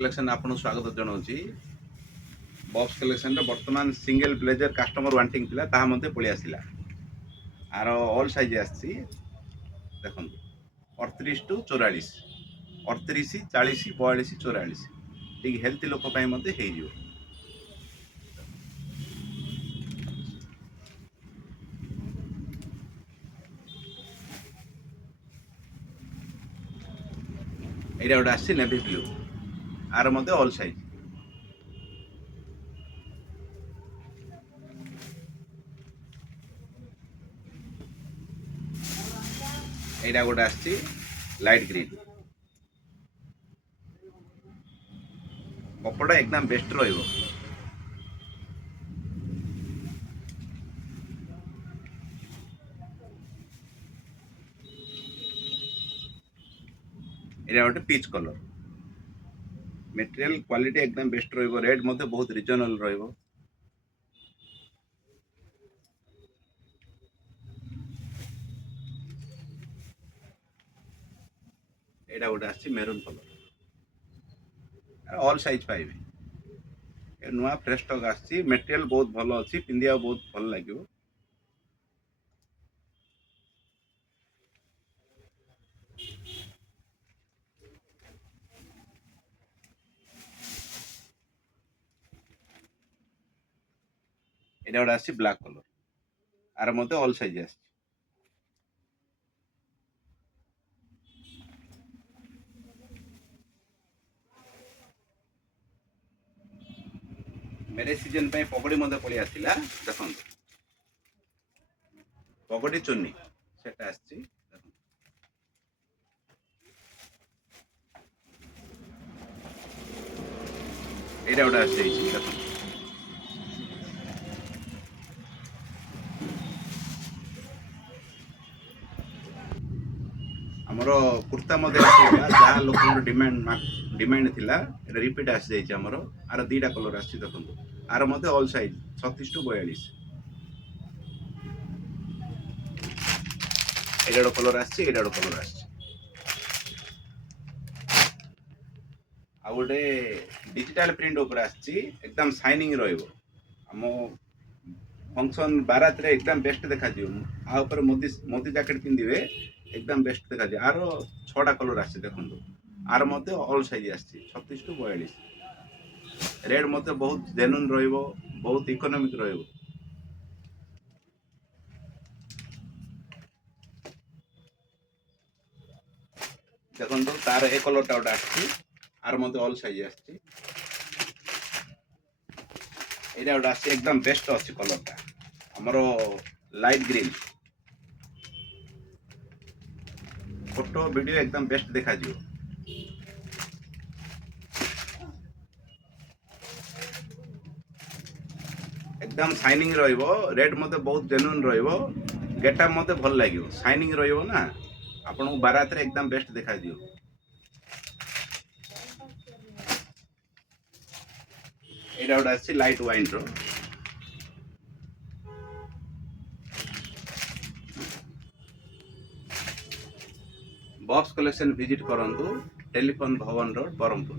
Collection आपन स्वागत जनाऊँगी। Box collection रे वर्तमान सिंगल ब्लेजर कस्टमर वांटिंग थिला ताहा मध्ये पळी आसिला। आर ऑल साइज आसी देखंतु 38 टू 44 38 40 42 44 ठीक हेल्थी लोक पई मध्ये हे जिवो। एटा गोटे आसी नेवी ब्लू आर मध्ये ऑल साइज। एटा गोटे आसी लाइट ग्रीन कपड़ा एकदम बेस्ट रहिबो। एटा गोटे पीच कलर मटेरियल क्वालिटी एकदम बेस्ट रहिबो। रेट मध्ये बहुत रिजनेबल रहिबो। एटा गोटे आसी मेरून कलर ऑल साइज पाइबे। नुआ फ्रेश स्टॉक आसी मटेरियल बहुत भलो अछि पिंदिया बहुत भल लागिवो। एटा गोटे आसी ब्लैक कलर आर मध्ये ऑल साइज आसी। मेरे सीजन पे पगड़ी मध्ये पड़ी आसिला देखंतु पगड़ी चुन्नी सेटा आसी। एटा गोटे आसी देखंतु हमरो कुर्ता मध्ये आसीला जहा लोक डिमांड थिला रिपीट आसी जाइछ। हमरो आर दीटा कलर आसी देखंतु आर मध्ये ऑल साइज 36 टू 42। एटा गोटे कलर आसी एटा गोटे कलर आसी। आ गोटे डिजिटल प्रिंट ऊपर आसी एकदम शाइनिंग रहिबो। हम फंक्शन बारात रे एकदम बेस्ट देखा जियो। आ ऊपर मोदी जैकेट पिंदिबे एकदम बेस्ट देखा जियो। आरो 6टा कलर आसी देखंतु आर मध्ये ऑल साइज आसी 36 टू 42। रेट मध्ये बहुत जेन्युइन रहिबो बहुत इकोनॉमिक रहिबो। देखंतु तार ए कलर टा गोटे आसी आर मध्ये ऑल साइज आसी। एटा गोटे आसी एकदम बेस्ट अछि कलर टा हमरो लाइट ग्रीन फोटो वीडियो एकदम बेस्ट देखा जियो। एकदम शाइनिंग रहिबो। रेट मध्ये बहुत जेन्युइन रहिबो। गेटअप मध्ये भल लागियो शाइनिंग रहिबो ना आपन बारात रे एकदम बेस्ट देखा जियो। एटा गोटे आसी लाइट वाइन रो बॉक्स कलेक्शन विजिट करंतु टेलीफोन भवन रोड बरहमपुर।